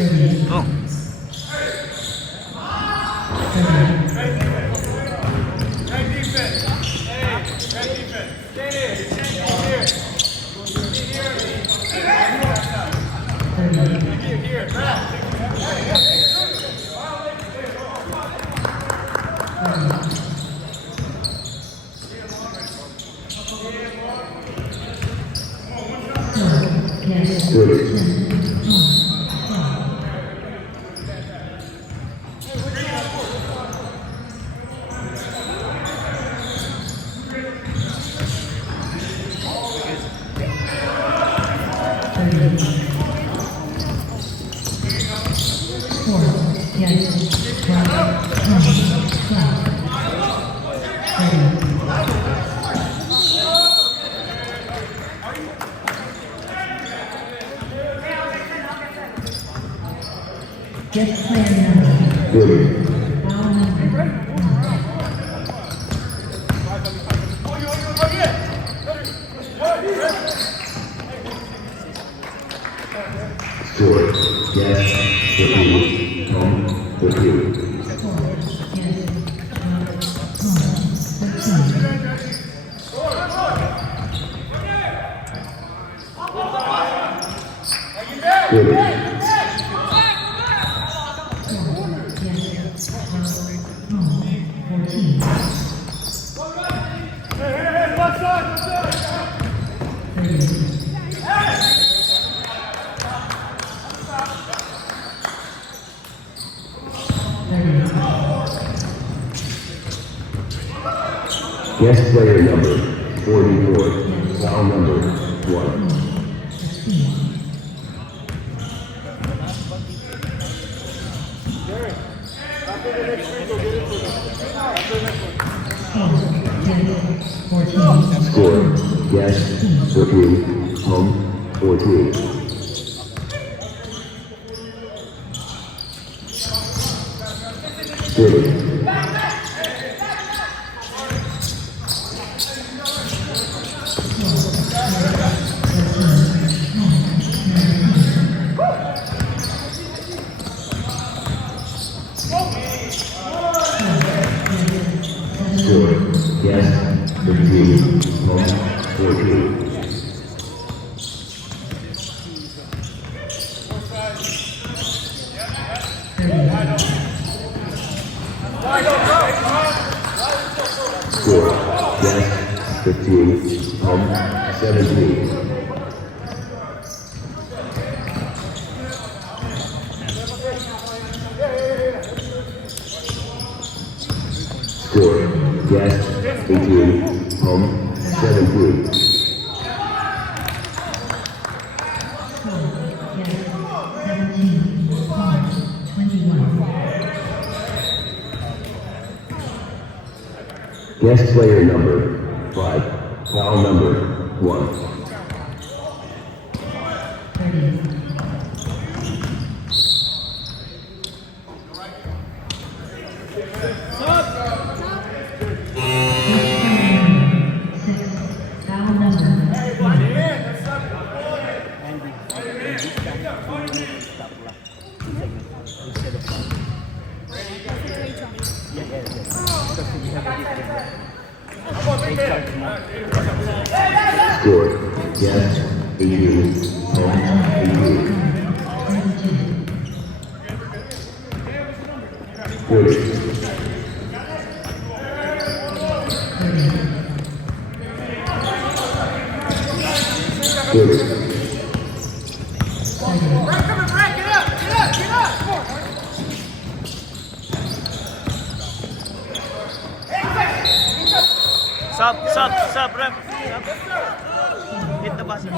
Oh. Guest player number. Score. Yes. Repeat. Home. Repeat. Good. Guest player number 44, foul number 1. Score, guest 14, home 14. Good. Yes, 15, home, 14. Score, yes, 15, home, 17. Score, yes, 18, home, 17. Guest player number 5, foul number 1. Score, yes, 18, home, 18. Good. Good. Sub, rep. Hit the basket.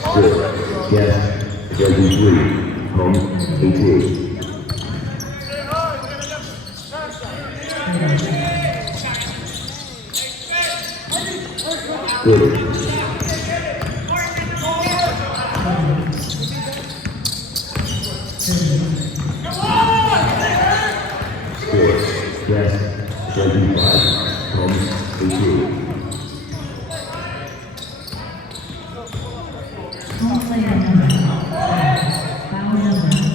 Score. Yes. 23. Home. 18. Good. Score. Yes. 25. Home. 18. Home player number 5. Foul number 1.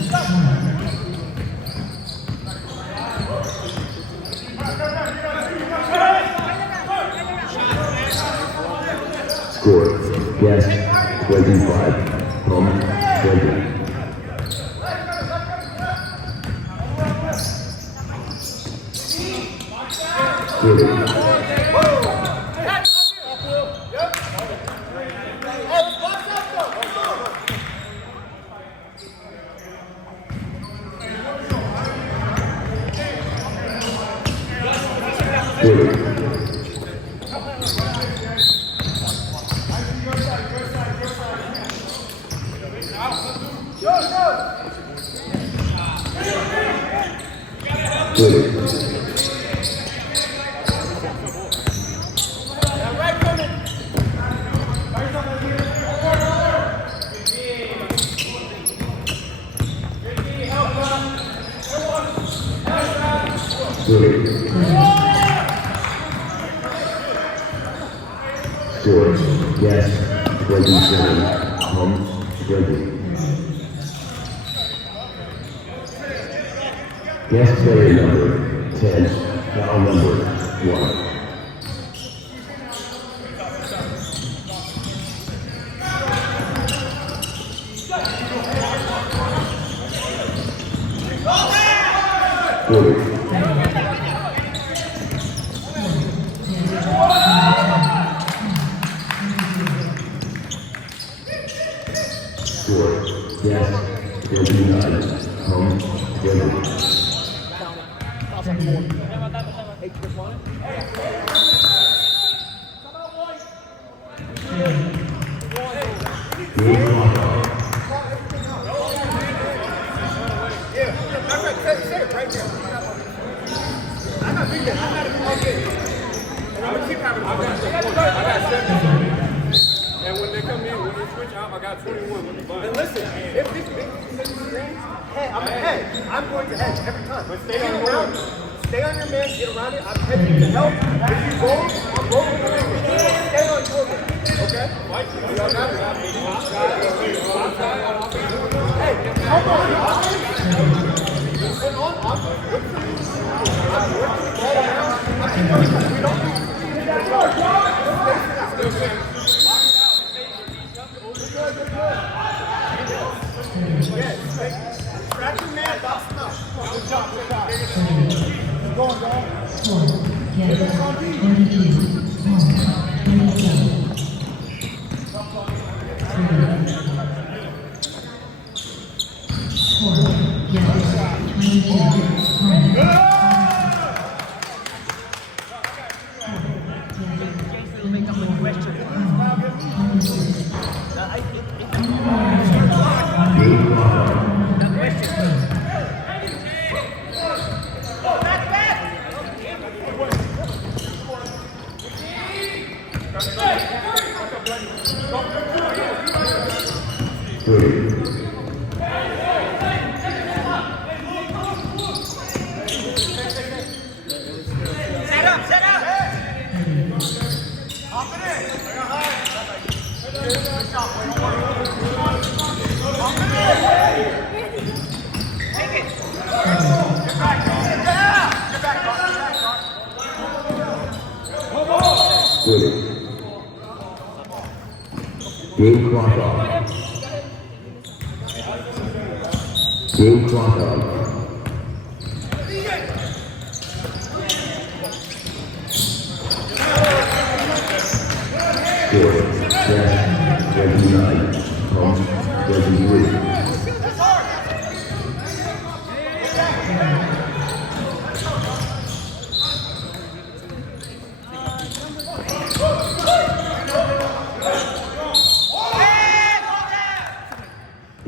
Score. Yes. 25. Home. 20. Good. Good. Good. Good. Score. Yes. 27. Home. 20. Guest player number 10. Foul number 1. Good. Score. Yes. 29. Home. 20. And when they come in, when they switch out, I got 21 with the ball. And listen, if this big hey, I'm going to hedge every time. But stay on around. Stay on your man, get around it. I'm hedging to help. If you roll, I'm rolling around. Stay on your man. Okay? Y'all got it. Hey, come on. And on offense, I'm working the ball around. We don't Tracking man, that's enough. Good job. Keep going, dog. 4. Yes. 22. Home. 27. 4. Yes. 22. Home. Game clock off. Game clock off. Score. Yes. 29. Home. 23.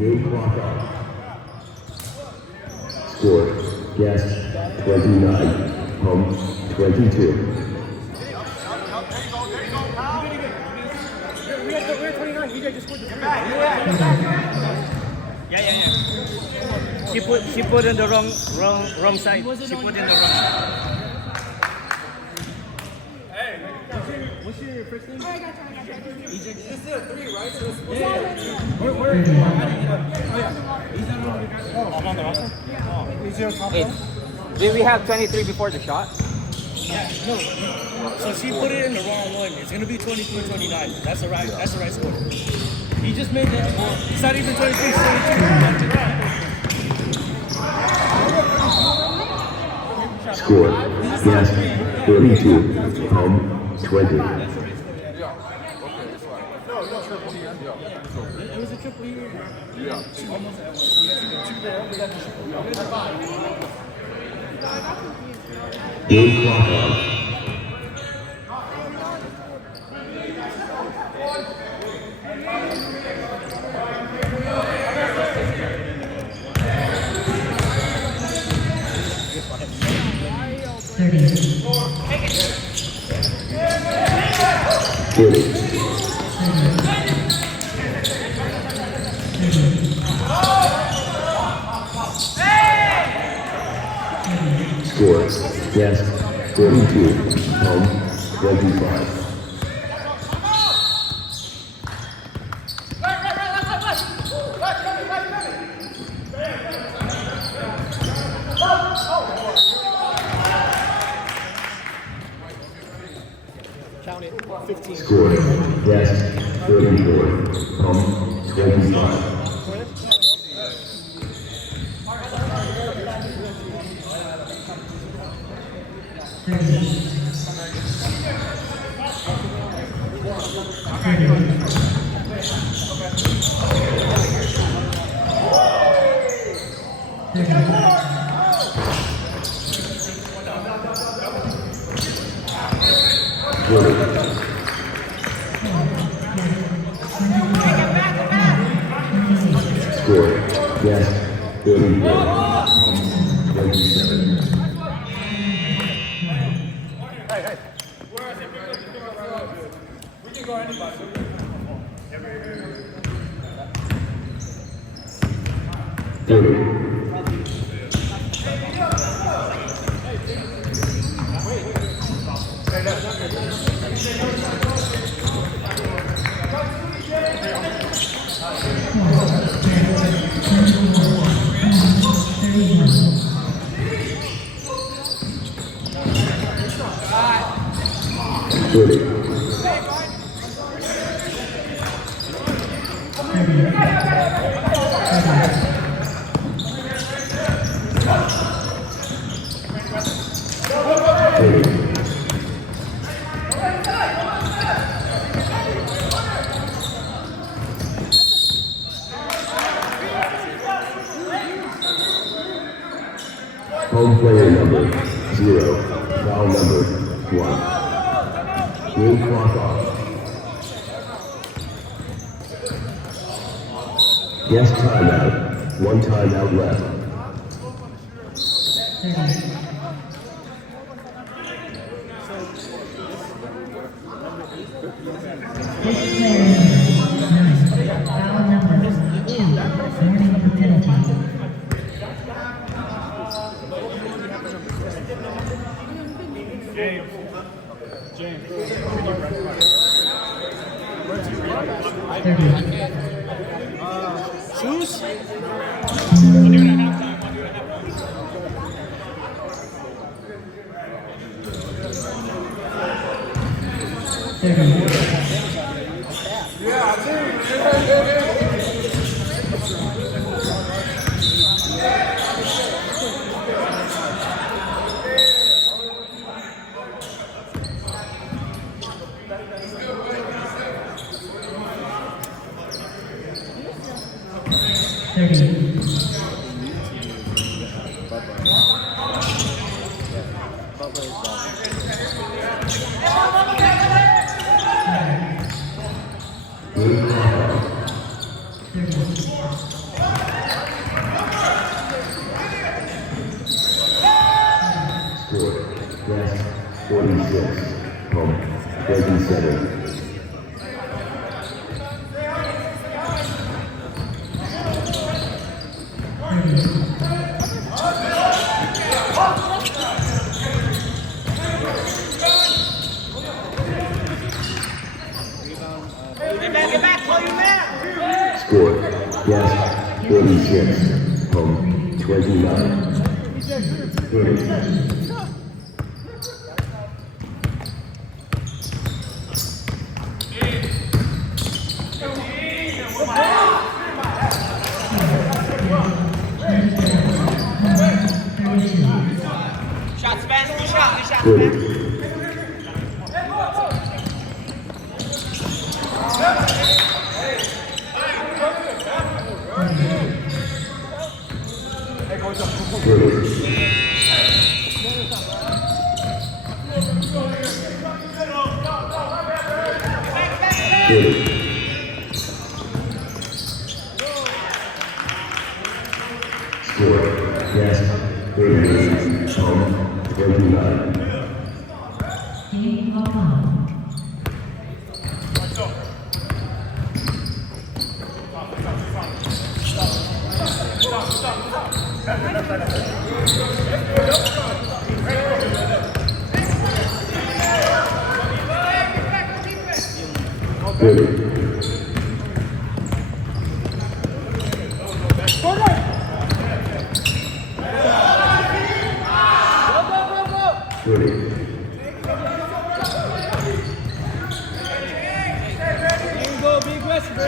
Game clock off. Score, guest, 29, home, 22. We're 29. EJ just scored the 3. Yeah. She put in the wrong side. She put in the wrong side. What's your first name? I got you. EJ. This is a 3, right? So it's Where? I'm on the roster? Yeah. Is your top one? Did we have 23 before the shot? Yeah, no. So she put it in the wrong one. It's gonna be 23-29. That's the right score. He just made that. Well, it's not even 23, it's 22. Score, guest, 32, home, 20. It was a triple here. Game clock on. Score, guest, 32, home, 25. Count it. 15. Score, guest, 34, home, 25. Score, yes, 34, 27. We can go anybody. 30. Home player number 0, foul number 1. Game clock off. Guest timeout. 1 timeout left. This player number 9, foul number 2, warning for penalty. James. 30. Shoes? 36. Home. 27. Get back, call your man. Score. Yes. 46. Home. 29. Hit. Shots fast, good shot, good shot. Hit. Score. Yes. 38. Home. 29. Game on.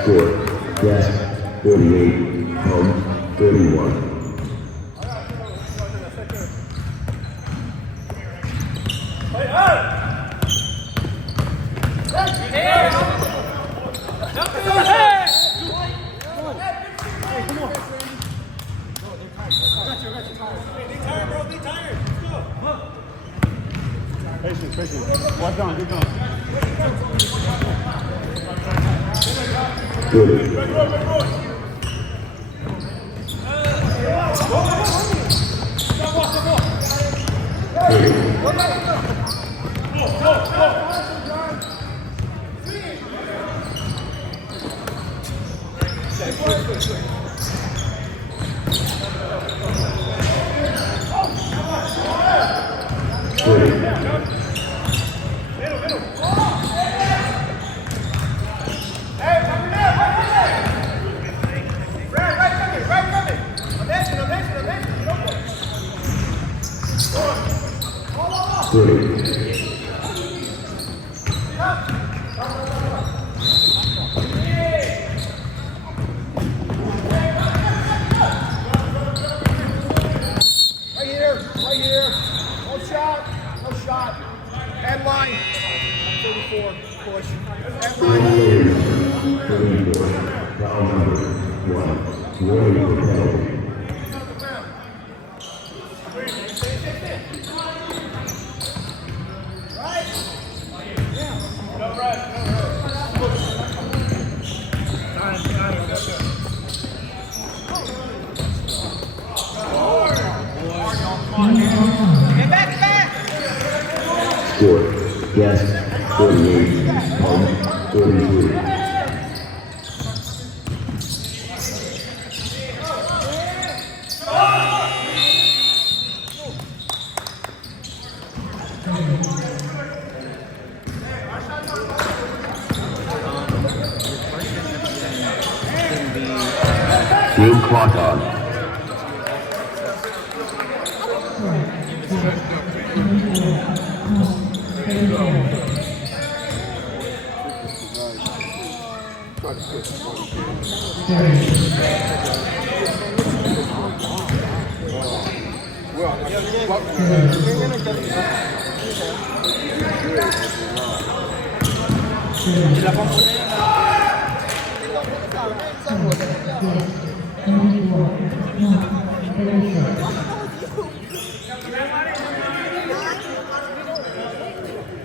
Score. Yes. 48. Home. 31. Watch on, keep going. Right here. No shot. No shot. Headline. 34. Push. Headline. 34. Foul number 1. Warning for penalty. Get back, get back. Score. Yes. 48. Home. 43. Game clock on.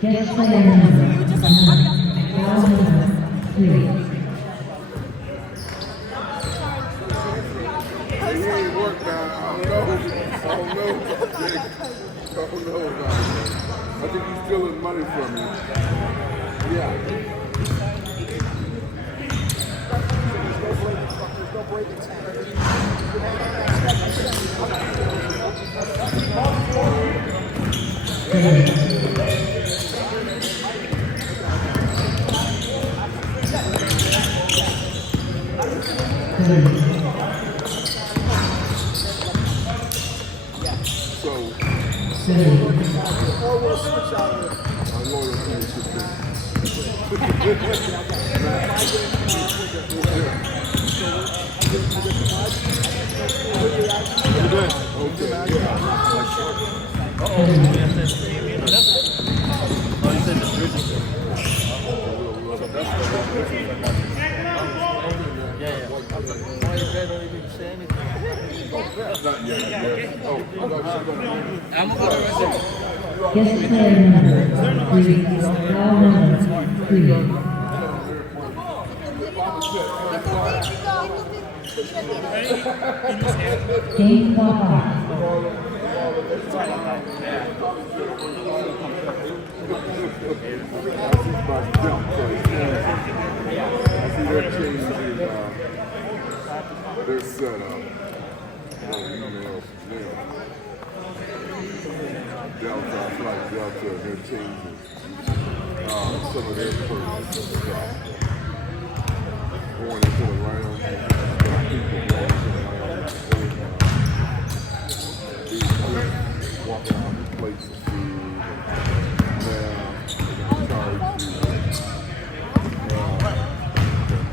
Guest player number 9, foul number 3. I don't know about it. I think he's stealing money from you. Yeah. Guest player number 3, foul number 3. Game clock off. They're set up. Emails now. Delta, like Delta, they're changing some of their purpose and stuff. Going into the lounge, people going into the lounge, walking out with plates of food. Now, they're going to charge you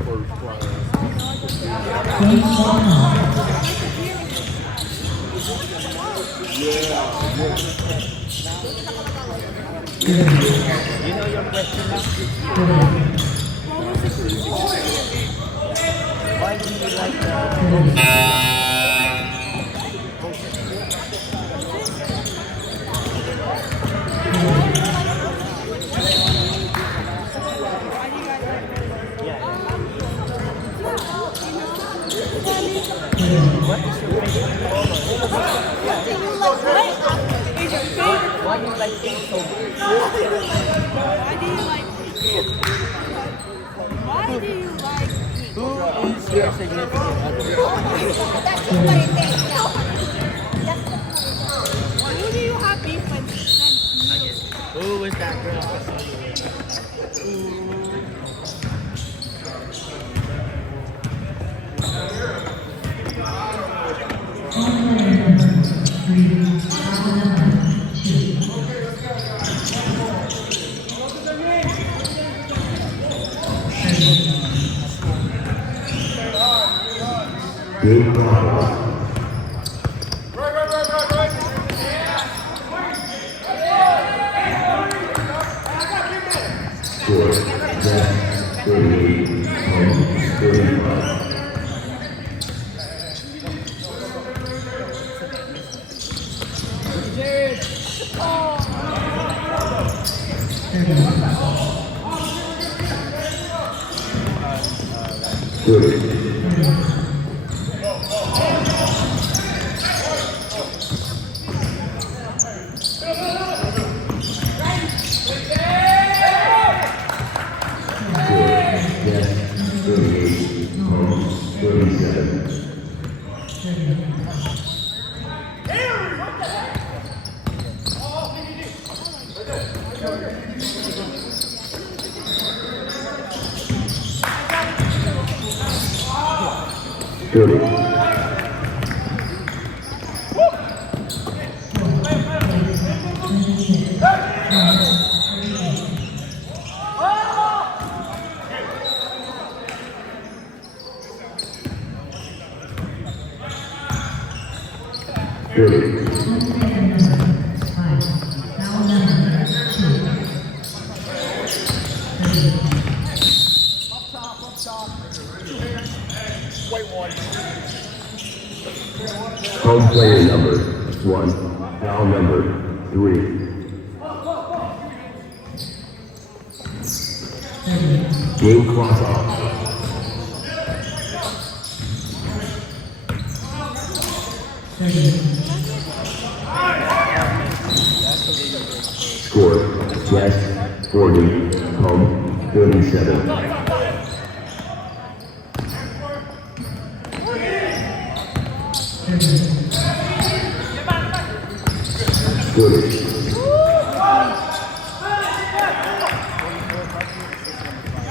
first class. Game clock off. You know your question now? Why do you like the What is your favorite color? Why do you like pink so much? Why do you like Who is your significant other? Who do you have beef with since meals? Who is that girl? Game clock. Score, Jets, 38, home, 35. Home player number 1, foul number 3. Game clock off. Score, 40, home 37. Footage.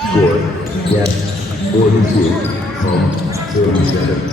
Score, yes, 42, home 37.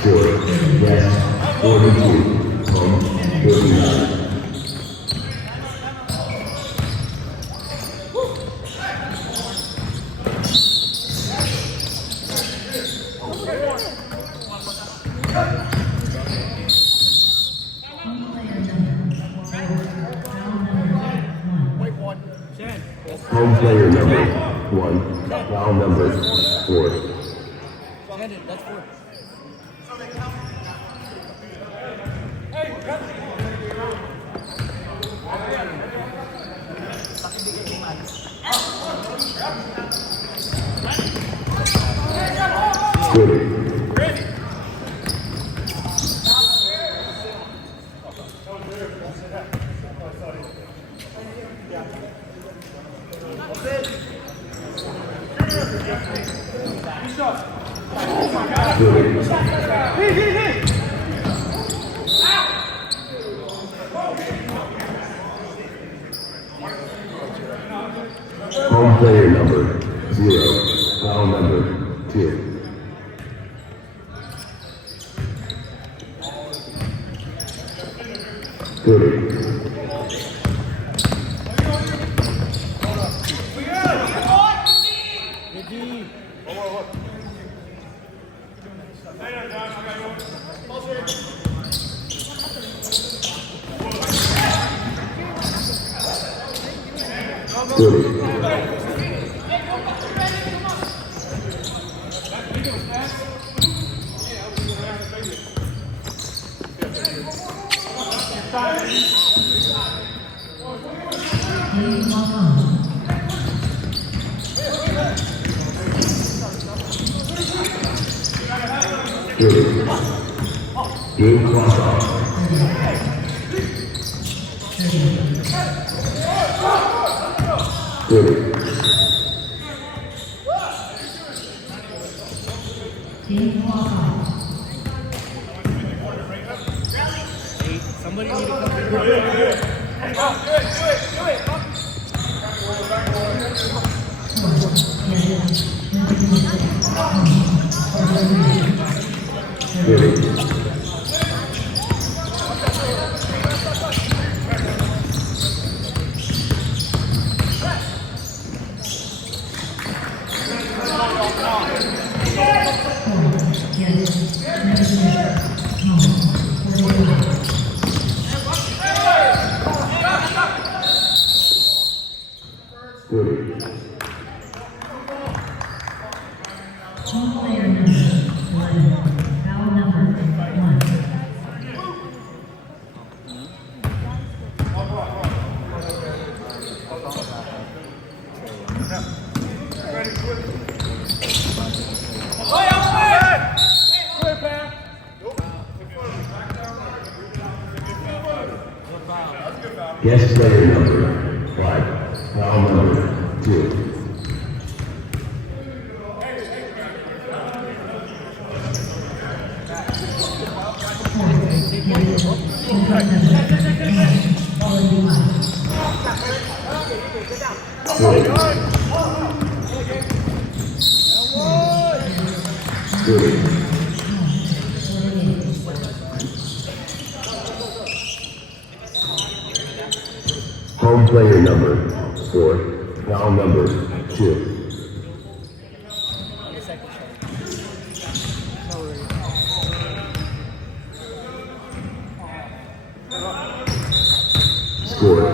Score, yes, 42, home 39. Home player number 1, foul number 4. Shannon, that's 4. Home player number 0, foul number 2. Good. Good. Game clock off. Good. Somebody need to come in. Guest player number 5, foul number 2. Home player number 4, foul number 2. Score,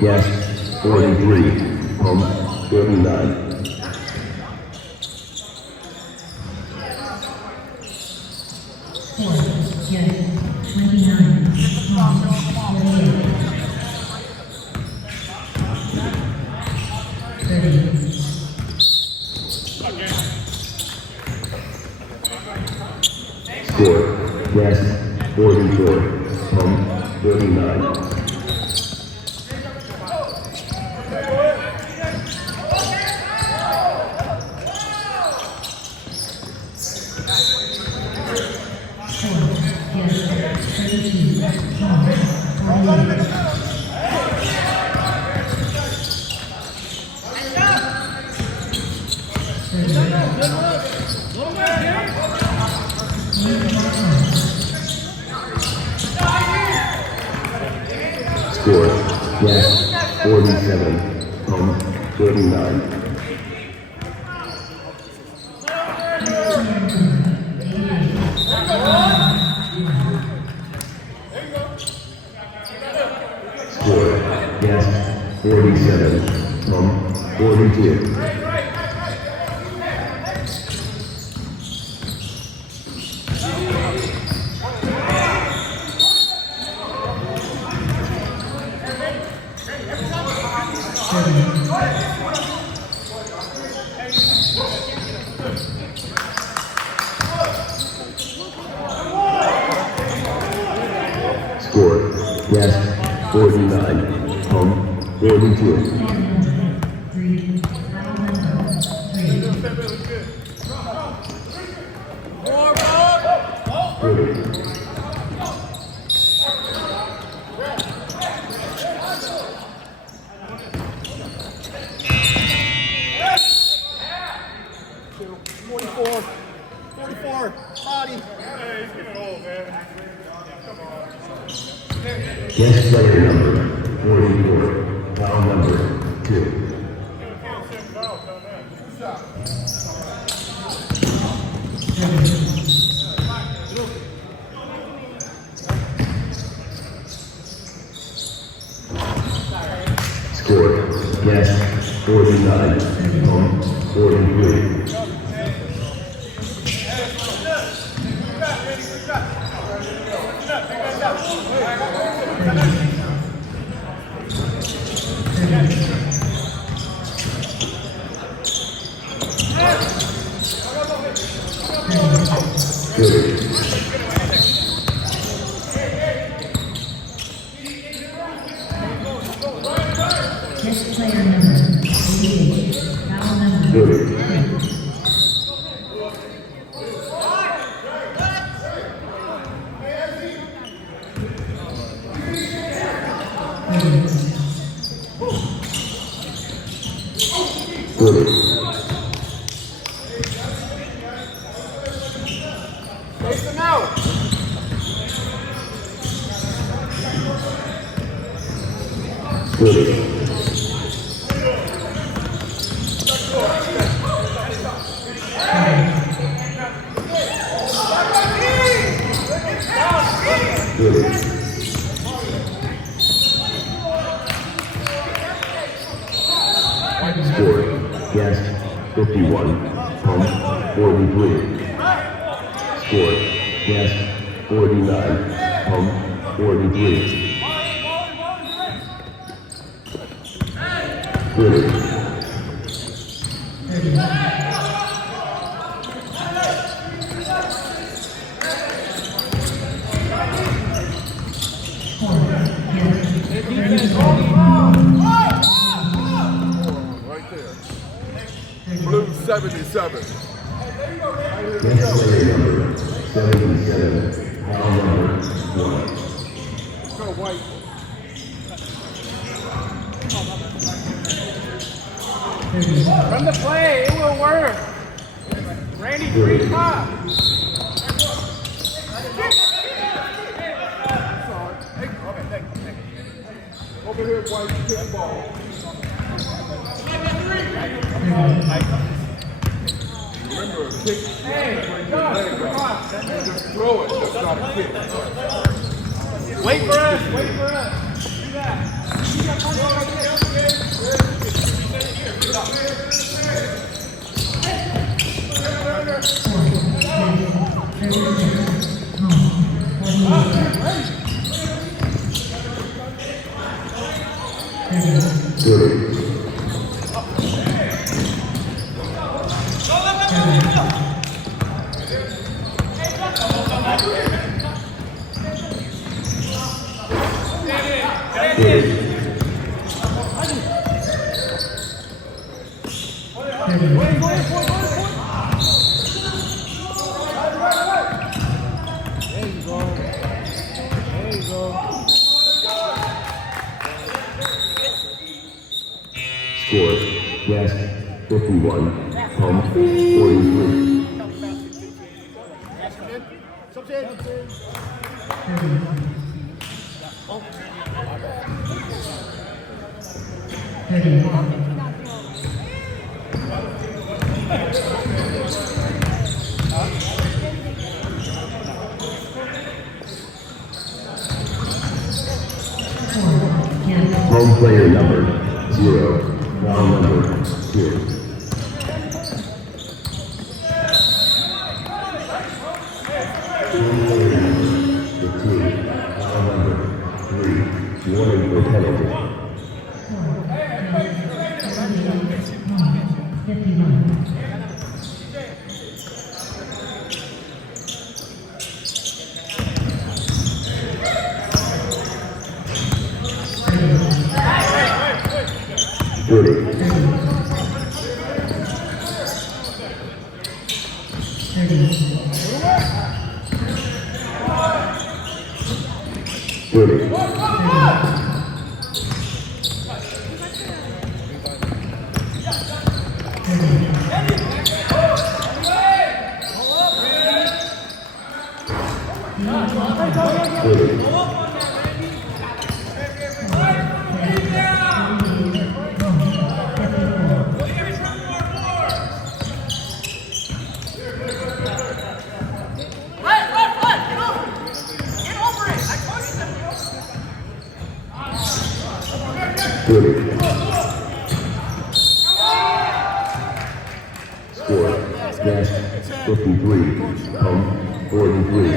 yes, 43, home, 39. Score, yes, 29, home, 48. 30. Score, yes, 44, home, 39. Score, yes, 47, home, 39. Score, yes, 47, home, 42. Score, yes, 49, home, 42. Guest player number 44, foul number 2. Score, yes, 49, home, 43. Guest player number 88, foul number 6. Face him out. Score, yes, 51, home, 43. Score, yes, 49, home, 43. 30. Right there. Blue 77. Guest player number 77, foul number 1. Go white. Run the play, it will work. Randy, free pop. Over here, white, kick the ball. Remember, kick. Hey, just throw it. That's not a kick. Wait for us. Wait for us. Do that. Score, West 51, home 43. Home player number 0, foul number 2. Warning for penalty. Score, West 53, home 43.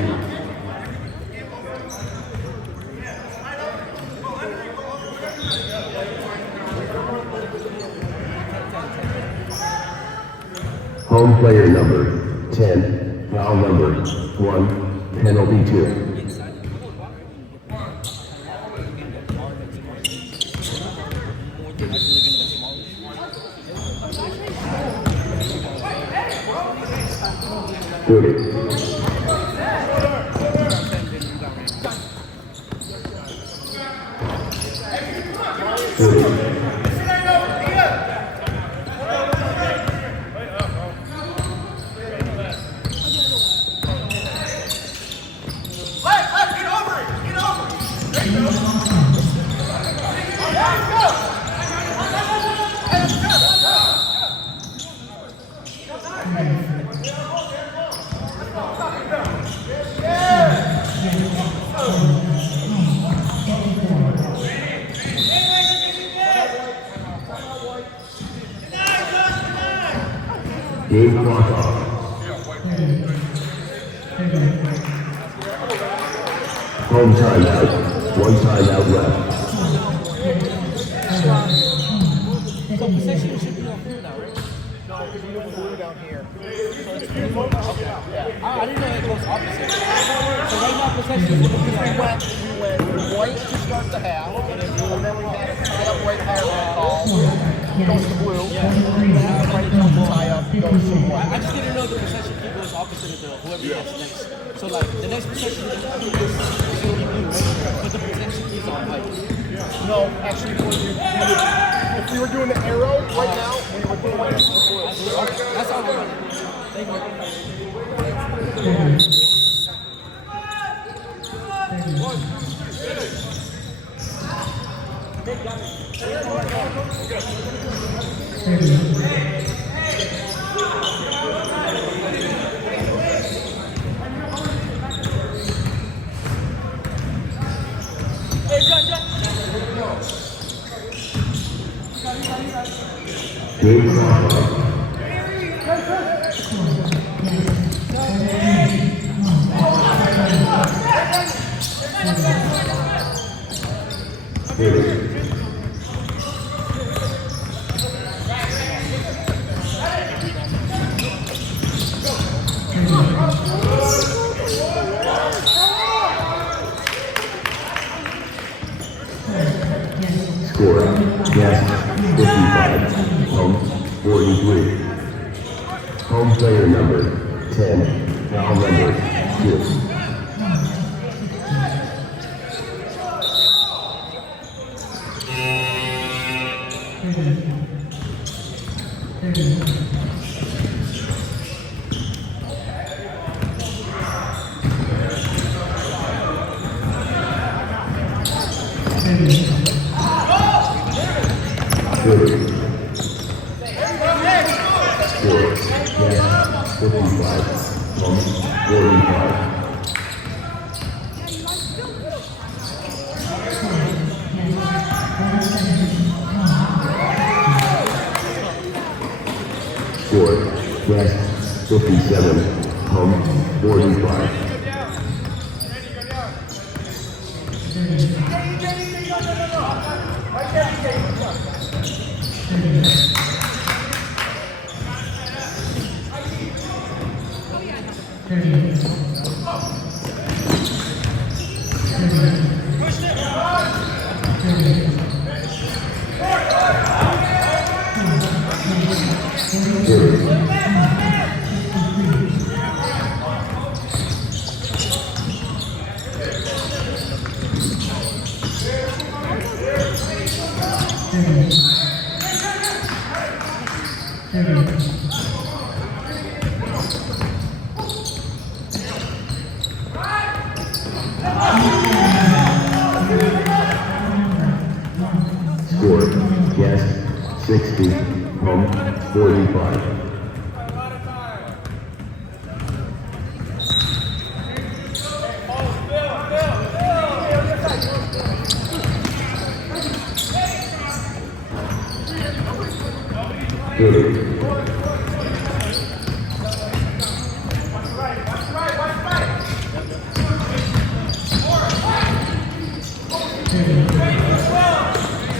Home player number 10, foul number 1, penalty 2. Game clock off. Home timeout. One timeout left. So possession should be on here now, right? No, because you don't do it down here. I didn't know it goes opposite. So right now possession is looking like We went white to start the half, and then we had a tie-up right there that call. Goes to blue. Right to tie-up, goes to white. I just didn't know the possession key goes opposite of whoever gets next. So like the next possession is going to be blue, right? But the possession key's on white. No, actually, if we were doing the arrow right now, we would do white to blue. That's all I wanted. Thank Game clock on. Score, yes, 55, home, 43. Home player number 10, foul number 2. Score, yes, 55, home, 45. Score, yes, 57, home, 45. Score, yes, 60, home, 45. Good.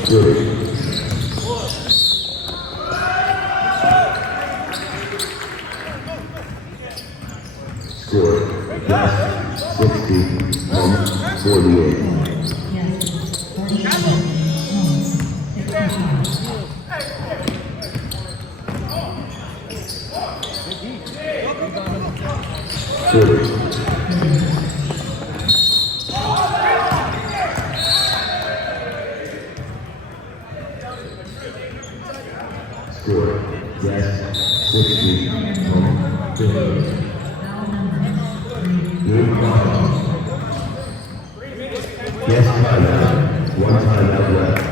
Good. Score, yes, 60, home, 48. Good. Score, yes, 60, home, 50. Game clock on. Yes, timeout. One timeout left.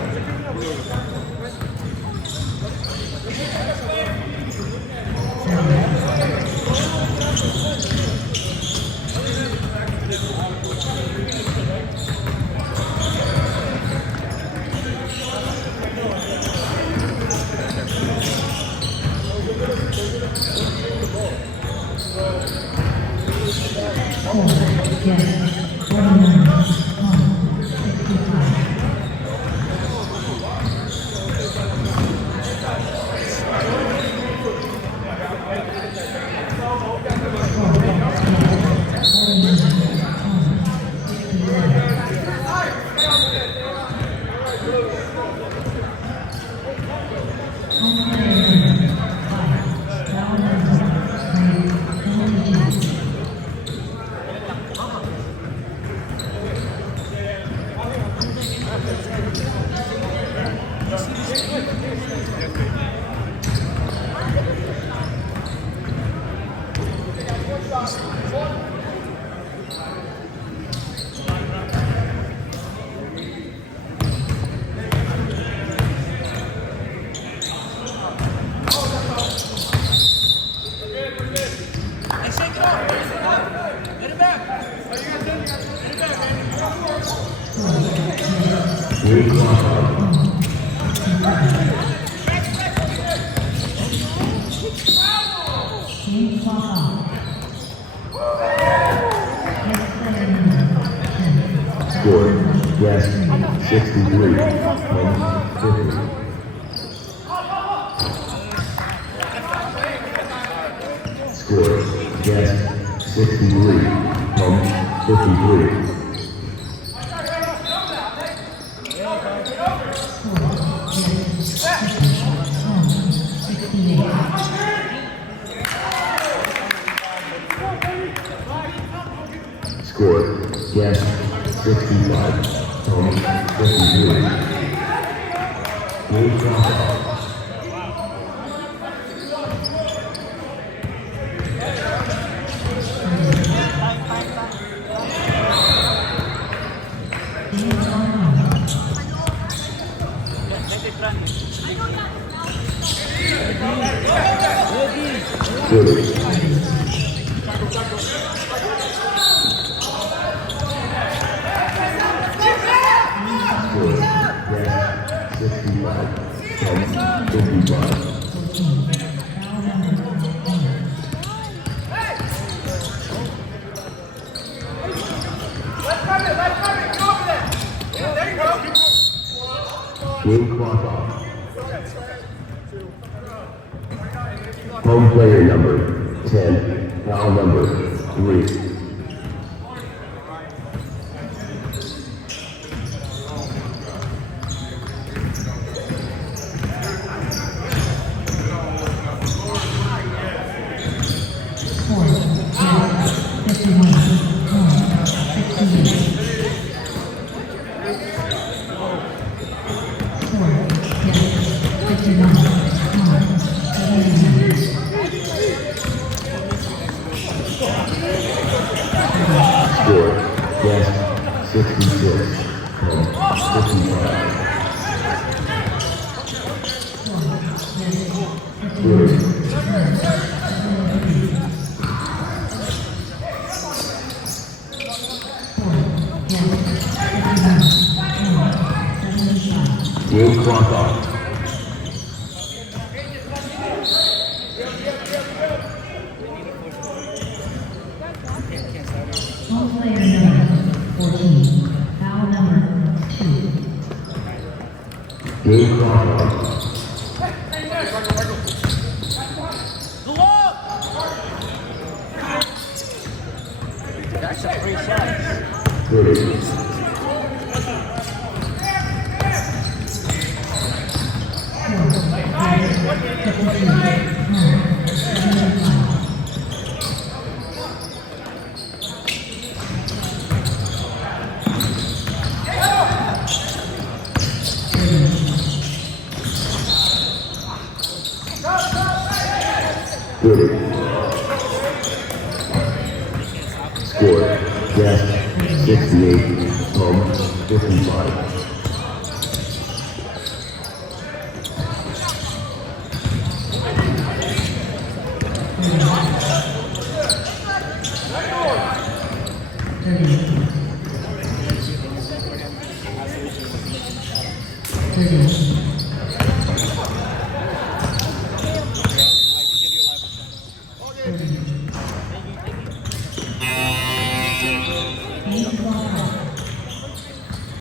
Yes, 49, home, 65. Game clock on. Guest 63. Home 50. Score. Guest 63. Home 53. Score. Guest 65. Home 53. Game drop off. Game clock off. Home player number 10, foul number 3. Score, Guest 66, Home 55. Game clock off. Home player number 14, foul number 2. Game clock off. That's a free shot. 30. Score, Guest 68, Home 55.